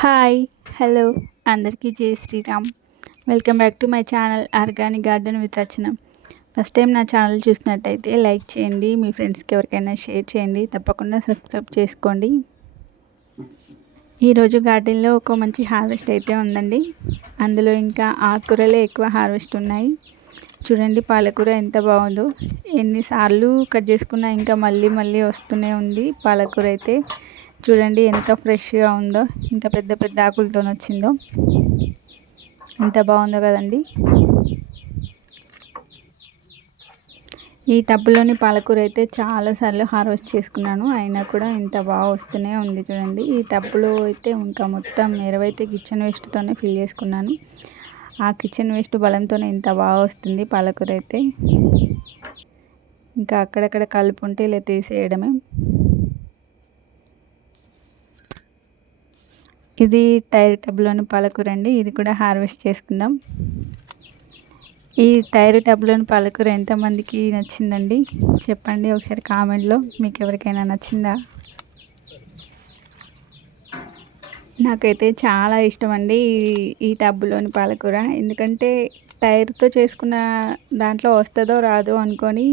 Hi hello. అందరికీ Jai Shriram. Welcome back to my channel organic garden with Rachana. First time నా channel చూసినట్టయితే like చేయండి మీ ఫ్రెండ్స్కి ఎవరికైనా షేర్ చేయండి తప్పకుండా సబ్స్క్రైబ్ చేసుకోండి. ఈరోజు గార్డెన్లో ఒక మంచి హార్వెస్ట్ అయితే ఉందండి. అందులో ఇంకా ఆకుకూరలే ఎక్కువ హార్వెస్ట్ ఉన్నాయి. చూడండి పాలకూర ఎంత బాగుందో. ఎన్నిసార్లు కట్ చేసుకున్నా ఇంకా మళ్ళీ మళ్ళీ వస్తూనే ఉంది పాలకూర అయితే. చూడండి ఎంత ఫ్రెష్గా ఉందో ఇంత పెద్ద పెద్ద ఆకులతో వచ్చిందో. ఎంత బాగుందో కదండి. ఈ టబ్బులోని పాలకూర అయితే చాలాసార్లు హార్వెస్ట్ చేసుకున్నాను. అయినా కూడా ఇంత బాగా వస్తూనే ఉంది చూడండి. ఈ టబ్బులో అయితే ఇంకా మొత్తం ఎరవైతే కిచెన్ వేస్ట్తోనే ఫిల్ చేసుకున్నాను. ఆ కిచెన్ వేస్ట్ బలంతోనే ఇంత బాగా వస్తుంది పాలకూర అయితే. ఇంకా అక్కడక్కడ కలుపు ఉంటే ఇలా తీసేయడమే. ఇది టైర్ టబ్లోని పాలకూర అండి ఇది కూడా హార్వెస్ట్ చేసుకుందాం. ఈ టైర్ టబ్లోని పాలకూర ఎంతమందికి నచ్చిందండి? చెప్పండి ఒకసారి కామెంట్లో. మీకు ఎవరికైనా నచ్చిందా? నాకైతే చాలా ఇష్టం అండి ఈ టబ్లోని పాలకూర. ఎందుకంటే టైర్తో చేసుకున్న దాంట్లో వస్తుందో రాదో అనుకొని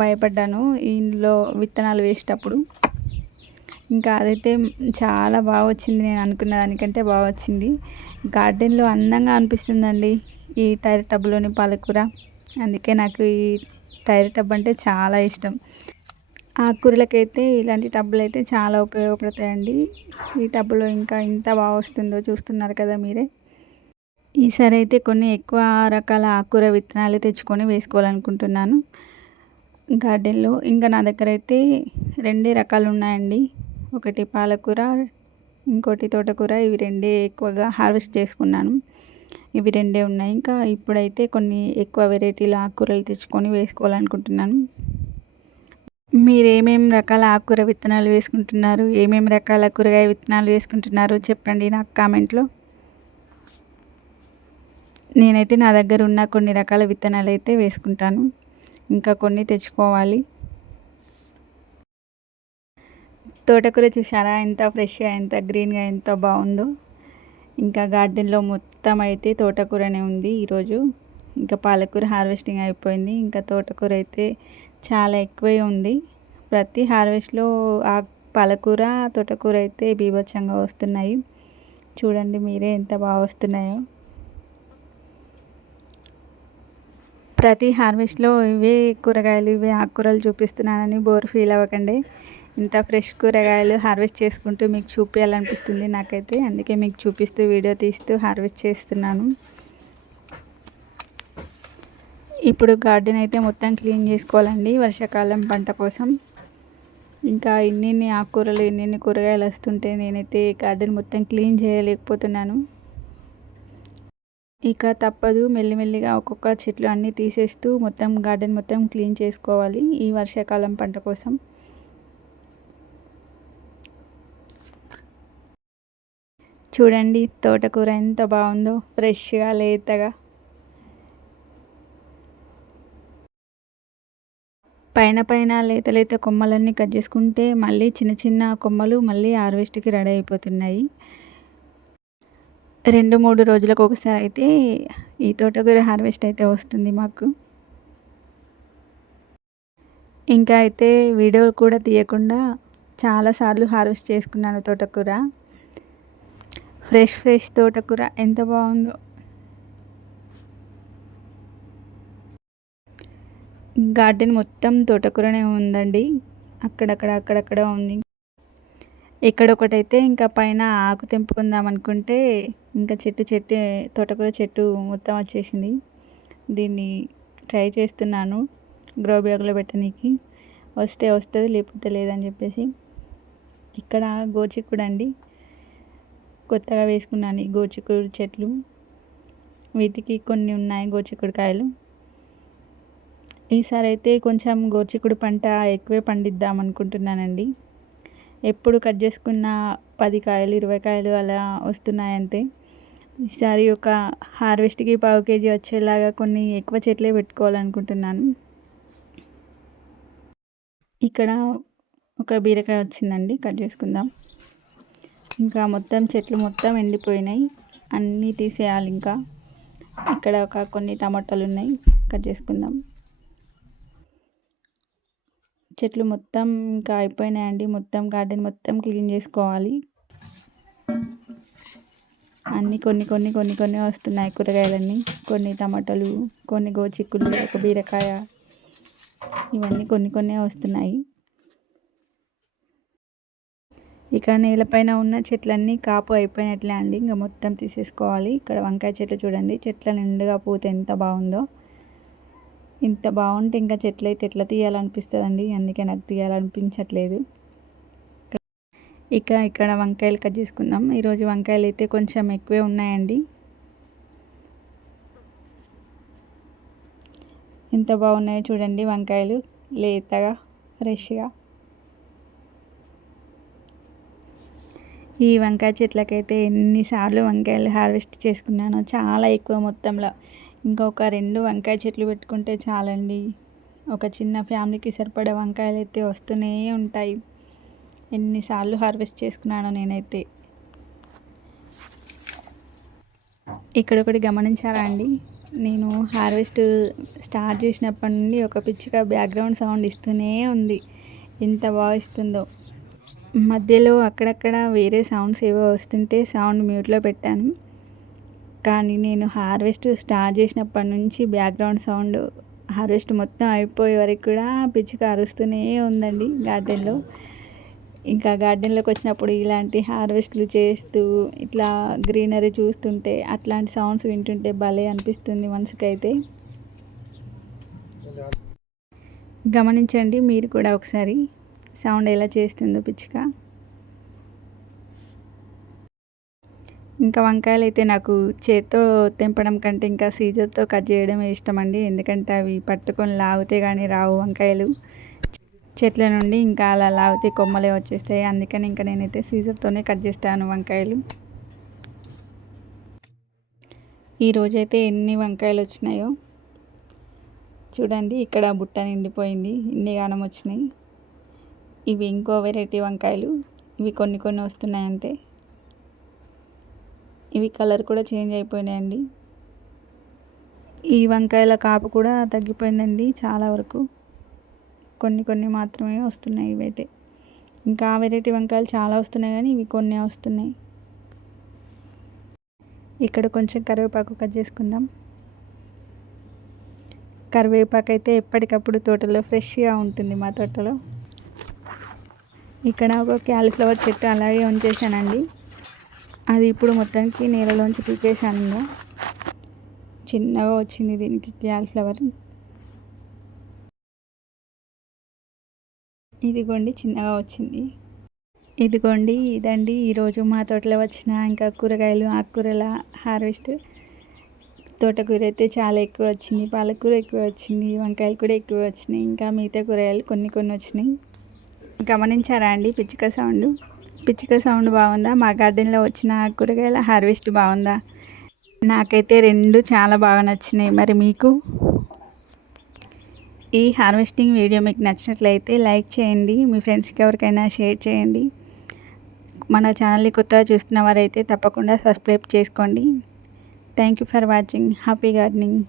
భయపడ్డాను. ఇందులో విత్తనాలు వేసేటప్పుడు ఇంకా అదైతే చాలా బాగా వచ్చింది నేను అనుకున్న దానికంటే బాగా వచ్చింది గార్డెన్లో అందంగా అనిపిస్తుందండి ఈ టైర్ టబ్లోని పాలకూర. అందుకే నాకు ఈ టైర్ టబ్ అంటే చాలా ఇష్టం. ఆకుకూరలకైతే ఇలాంటి టబ్బులు అయితే చాలా ఉపయోగపడతాయండి. ఈ టబ్బులో ఇంకా ఇంత బాగా వస్తుందో చూస్తున్నారు కదా మీరే. ఈసారి అయితే కొన్ని ఎక్కువ రకాల ఆకుకూర విత్తనాలు తెచ్చుకొని వేసుకోవాలనుకుంటున్నాను. గార్డెన్లో ఇంకా నా దగ్గర అయితే రెండే రకాలు ఉన్నాయండి ఒకటి పాలకూర ఇంకోటి తోటకూర. ఇవి రెండే ఎక్కువగా హార్వెస్ట్ చేసుకున్నాను. ఇవి రెండే ఉన్నాయి. ఇంకా ఇప్పుడైతే కొన్ని ఎక్కువ వెరైటీల ఆకుకూరలు తెచ్చుకొని వేసుకోవాలనుకుంటున్నాను. మీరు ఏమేమి రకాల ఆకుకూర విత్తనాలు వేసుకుంటున్నారు? ఏమేమి రకాల కూరగాయ విత్తనాలు వేసుకుంటున్నారు? చెప్పండి నాకు కామెంట్లో. నేనైతే నా దగ్గర ఉన్న కొన్ని రకాల విత్తనాలు అయితే వేసుకుంటాను. ఇంకా కొన్ని తెచ్చుకోవాలి. తోటకూర చూసారా ఎంత ఫ్రెష్గా ఎంత గ్రీన్గా ఎంత బాగుందో. ఇంకా గార్డెన్లో మొత్తం అయితే తోటకూరనే ఉంది ఈరోజు. ఇంకా పాలకూర హార్వెస్టింగ్ అయిపోయింది. ఇంకా తోటకూర అయితే చాలా ఎక్కువే ఉంది. ప్రతి హార్వెస్ట్లో ఆ పాలకూర తోటకూర అయితే బీభత్సంగా వస్తున్నాయి. చూడండి మీరే ఎంత బాగా వస్తున్నాయో. ప్రతి హార్వెస్ట్లో ఇవే కూరగాయలు ఇవే ఆకుకూరలు చూపిస్తున్నానని బోర్ ఫీల్ అవ్వకండి. ఇంత ఫ్రెష్ కూరగాయలు హార్వెస్ట్ చేసుకుంటూ మీకు చూపించాలనిపిస్తుంది నాకైతే. అందుకే మీకు చూపిస్తూ వీడియో తీస్తూ హార్వెస్ట్ చేస్తున్నాను. ఇప్పుడు గార్డెన్ అయితే మొత్తం క్లీన్ చేసుకోవాలండి వర్షాకాలం పంట కోసం. ఇంకా ఇన్నిన్ని ఆకుకూరలు ఇన్నిన్ని కూరగాయలు వస్తుంటే నేనైతే గార్డెన్ మొత్తం క్లీన్ చేయలేకపోతున్నాను. ఇక తప్పదు మెల్లిమెల్లిగా ఒక్కొక్క చెట్లు అన్నీ తీసేస్తూ మొత్తం గార్డెన్ మొత్తం క్లీన్ చేసుకోవాలి ఈ వర్షాకాలం పంట కోసం. చూడండి తోటకూర ఎంత బాగుందో ఫ్రెష్గా లేతగా. పైన పైన లేత లేత కొమ్మలన్నీ కట్ చేసుకుంటే మళ్ళీ చిన్న చిన్న కొమ్మలు మళ్ళీ హార్వెస్ట్కి రెడీ అయిపోతున్నాయి. రెండు మూడు రోజులకు ఒకసారి అయితే ఈ తోటకూర హార్వెస్ట్ అయితే వస్తుంది మాకు. ఇంకా అయితే వీడియో కూడా తీయకుండా చాలాసార్లు హార్వెస్ట్ చేసుకున్నాను తోటకూర. ఫ్రెష్ ఫ్రెష్ తోటకూర ఎంత బాగుందో. గార్డెన్ మొత్తం తోటకూరనే ఉందండి. అక్కడక్కడ అక్కడక్కడ ఉంది. ఇక్కడ ఒకటైతే ఇంకా పైన ఆకు తెంపుకుందాం అనుకుంటే ఇంకా చెట్టు చెట్టు తోటకూర చెట్టు మొత్తం వచ్చేసింది. దీన్ని ట్రై చేస్తున్నాను గ్రో బ్యాగ్లో పెట్టడానికి వస్తే వస్తుంది లేకపోతే లేదని చెప్పేసి. ఇక్కడ గోచిక్కుడు అండి కొత్తగా వేసుకున్నాను ఈ గోచిక్కుడు చెట్లు. వీటికి కొన్ని ఉన్నాయి గోచిక్కుడుకాయలు ఈసారి అయితే కొంచెం గోచిక్కుడు పంట ఎక్కువే పండిద్దాం అనుకుంటున్నానండి. ఎప్పుడు కట్ చేసుకున్న పది కాయలు ఇరవై కాయలు అలా వస్తున్నాయంతే. ఈసారి ఒక హార్వెస్ట్కి పావు కేజీ వచ్చేలాగా కొన్ని ఎక్కువ చెట్లే పెట్టుకోవాలనుకుంటున్నాను. ఇక్కడ ఒక బీరకాయ వచ్చిందండి కట్ చేసుకుందాం. ఇంకా మొత్తం చెట్లు మొత్తం ఎండిపోయినాయి. అన్నీ తీసేయాలి ఇంకా. ఇక్కడ ఒక కొన్ని టమాటాలు ఉన్నాయి. కట్ చేసుకుందాం. చెట్లు మొత్తం ఇంకా అయిపోయినాయండి. మొత్తం గార్డెన్ మొత్తం క్లీన్ చేసుకోవాలి. అన్నీ కొన్ని కొన్ని కొన్ని కొన్ని వస్తున్నాయి కూరగాయలన్నీ. కొన్ని టమాటాలు కొన్ని గోచిక్కులు ఒక బీరకాయ. ఇవన్నీ కొన్ని కొన్ని వస్తున్నాయి. ఇక నేలపైన ఉన్న చెట్లన్నీ కాపు అయిపోయినట్లే అండి. ఇంకా మొత్తం తీసేసుకోవాలి. ఇక్కడ వంకాయ చెట్లు చూడండి. చెట్ల నిండుగా పూత ఎంత బాగుందో. ఇంత బాగుంటే ఇంకా చెట్లు అయితే ఎట్లా తీయాలనిపిస్తుందండి. అందుకే నాకు తీయాలనిపించట్లేదు. ఇక ఇక్కడ వంకాయలు కట్ చేసుకుందాం. ఈరోజు వంకాయలు అయితే కొంచెం ఎక్కువే ఉన్నాయండి. ఎంత బాగున్నాయో చూడండి వంకాయలు. లేతగా ఫ్రెష్గా. ఈ వంకాయ చెట్లకైతే ఎన్నిసార్లు వంకాయలు హార్వెస్ట్ చేసుకున్నానో చాలా ఎక్కువ మొత్తంలో. ఇంకొక రెండు వంకాయ చెట్లు పెట్టుకుంటే చాలండి. ఒక చిన్న ఫ్యామిలీకి సరిపడే వంకాయలు అయితే వస్తూనే ఉంటాయి. ఎన్నిసార్లు హార్వెస్ట్ చేసుకున్నానో నేనైతే. ఇక్కడ ఒకటి గమనించారా అండి? నేను హార్వెస్ట్ స్టార్ట్ చేసినప్పటి నుండి ఒక పిచ్చిగా బ్యాక్గ్రౌండ్ సౌండ్ ఇస్తూనే ఉంది. ఎంత బాగా ఇస్తుందో. మధ్యలో అక్కడక్కడ వేరే సౌండ్స్ ఏవో వస్తుంటే సౌండ్ మ్యూట్లో పెట్టాను. కానీ నేను హార్వెస్ట్ స్టార్ట్ చేసినప్పటి నుంచి బ్యాక్గ్రౌండ్ సౌండ్ హార్వెస్ట్ మొత్తం అయిపోయే వరకు కూడా పిచ్చుక అరుస్తూనే ఉందండి గార్డెన్లో ఇంకా గార్డెన్లోకి వచ్చినప్పుడు ఇలాంటి హార్వెస్ట్లు చేస్తూ ఇట్లా గ్రీనరీ చూస్తుంటే అట్లాంటి సౌండ్స్ వింటుంటే భలే అనిపిస్తుంది మనసుకైతే. గమనించండి మీరు కూడా ఒకసారి. సౌండ్ ఎలా చేస్తుందో పిచ్చుక. ఇంకా వంకాయలు అయితే నాకు చేత్తో తెంపడం కంటే ఇంకా సీజర్తో కట్ చేయడమే ఇష్టం అండి ఎందుకంటే అవి పట్టుకొని లాగితే కానీ రావు వంకాయలు. చెట్ల నుండి ఇంకా అలా లాగితే కొమ్మలే వచ్చేస్తాయి. అందుకని ఇంకా నేనైతే సీజర్తోనే కట్ చేస్తాను వంకాయలు. ఈరోజైతే ఎన్ని వంకాయలు వచ్చినాయో. చూడండి ఇక్కడ బుట్ట నిండిపోయింది. ఇన్ని గానం వచ్చినాయి. ఇవి ఇంకో వెరైటీ వంకాయలు. ఇవి కొన్ని కొన్ని వస్తున్నాయి అంతే ఇవి కలర్ కూడా చేంజ్ అయిపోయినాయండి. ఈ వంకాయల కాపు కూడా తగ్గిపోయిందండి చాలా వరకు. కొన్ని కొన్ని మాత్రమే వస్తున్నాయి ఇవైతే. ఇంకా వెరైటీ వంకాయలు చాలా వస్తున్నాయి కానీ ఇవి కొన్ని వస్తున్నాయి. ఇక్కడ కొంచెం కరివేపాకు కట్ చేసుకుందాం. కరివేపాకు అయితే ఎప్పటికప్పుడు తోటలో ఫ్రెష్గా ఉంటుంది మా తోటలో. ఇక్కడ ఒక క్యాలీఫ్లవర్ చెట్టు అలాగే ఉంచేసానండి అది ఇప్పుడు మొత్తానికి నేలలోంచి పీకేసాను చిన్నగా వచ్చింది దీనికి క్యాలిఫ్లవర్. ఇదిగోండి చిన్నగా వచ్చింది. ఇదిగోండి ఇదండి. ఈరోజు మా తోటలో వచ్చిన ఇంకా కూరగాయలు ఆకుకూరల హార్వెస్ట్. తోటకూర అయితే చాలా ఎక్కువ వచ్చింది పాలకూర ఎక్కువ వచ్చింది వంకాయలు కూడా ఎక్కువ వచ్చినాయి ఇంకా మిగతా కూరగాయలు కొన్ని కొన్ని వచ్చినాయి. గమనించారా అండి? పిచ్చుక సౌండ్. పిచ్చుక సౌండ్ బాగుందా? మా గార్డెన్లో వచ్చిన కూరగాయల హార్వెస్ట్ బాగుందా? నాకైతే రెండు చాలా బాగా నచ్చినాయి. మరి మీకు? ఈ హార్వెస్టింగ్ వీడియో మీకు నచ్చినట్లయితే లైక్ చేయండి. మీ ఫ్రెండ్స్కి ఎవరికైనా షేర్ చేయండి. మన ఛానల్ని కొత్తగా చూస్తున్న వారైతే తప్పకుండా సబ్స్క్రైబ్ చేసుకోండి. Thank you for watching. Happy gardening.